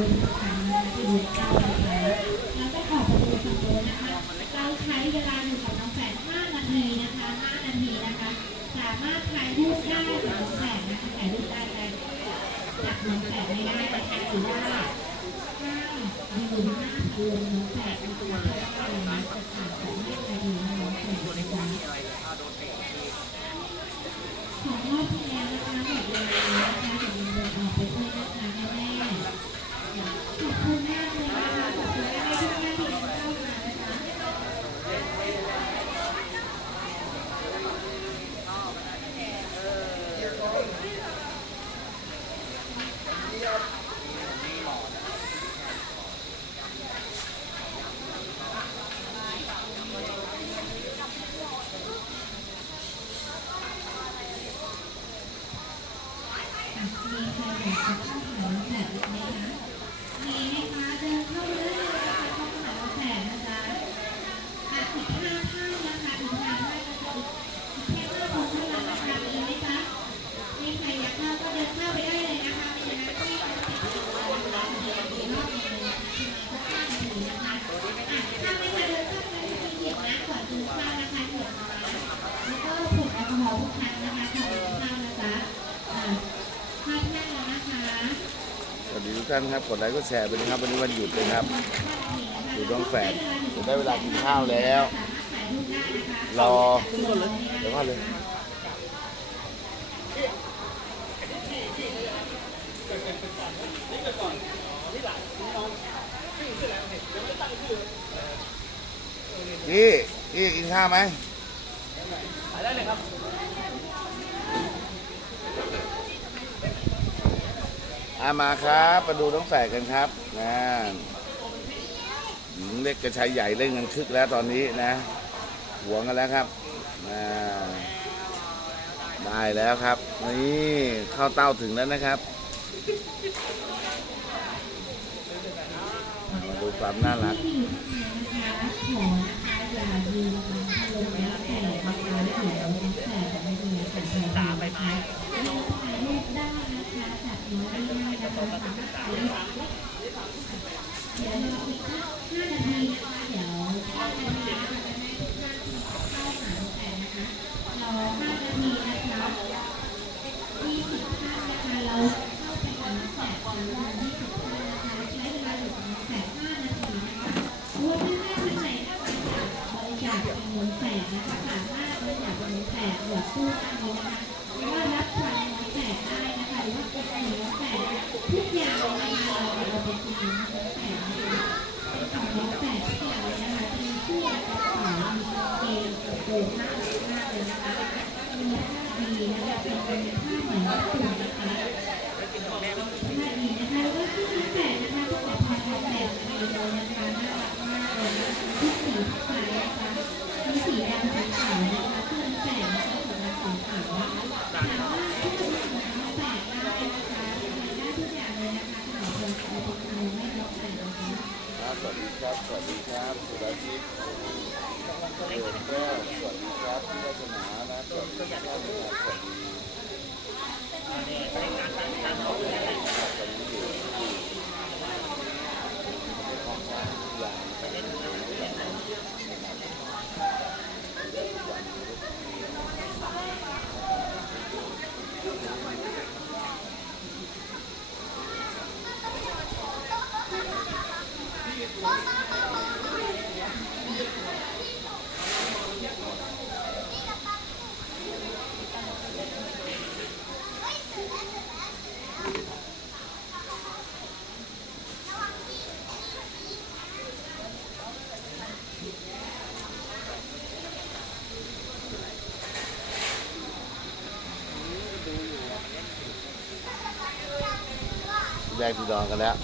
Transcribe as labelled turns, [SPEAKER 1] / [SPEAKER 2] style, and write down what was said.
[SPEAKER 1] ดูทุกครั้าขอดูฝั่โน้นะคะ เราใช้เวลาอยู่กับน้องแฝดห้านาทีนะคะห้านาทีนะคะ สามารถถ่ายรูปได้กับองแฝดนะถ่ายรูปได้แต่จับน้องแฝดไม่ได้นะคะถือว่าห้ามยืนห้าเรือน้องแฝดนะคะ
[SPEAKER 2] มีีทุกท่านครับกดไลค์ก็แชร์ไปนะครับ วันนี้วันหยุดเลยครับอยู่ต้องแฝดผมได้เวลากินข้าวแล้ว รอเดี๋ยวก่อเลยนี่นี่กินข้าวไหมได้เลยครับ อามาครับมาดูต้องแฝดกันครับงาเล็กกระชายใหญ่เล่นกันคึกแล้วตอนนี้นะหวงกันแล้วครับได้แล้วครับ นี่เข้าเต้าถึงแล้วนะครับ มาดูความน่ารัก
[SPEAKER 1] น่าจะท สวัสดีครับ สวัสดีครั
[SPEAKER 2] บสุราชิตแก้วสวัสดีครับพี่วัฒนานะสวัสดีครับ แรกพี่องกันแล้ว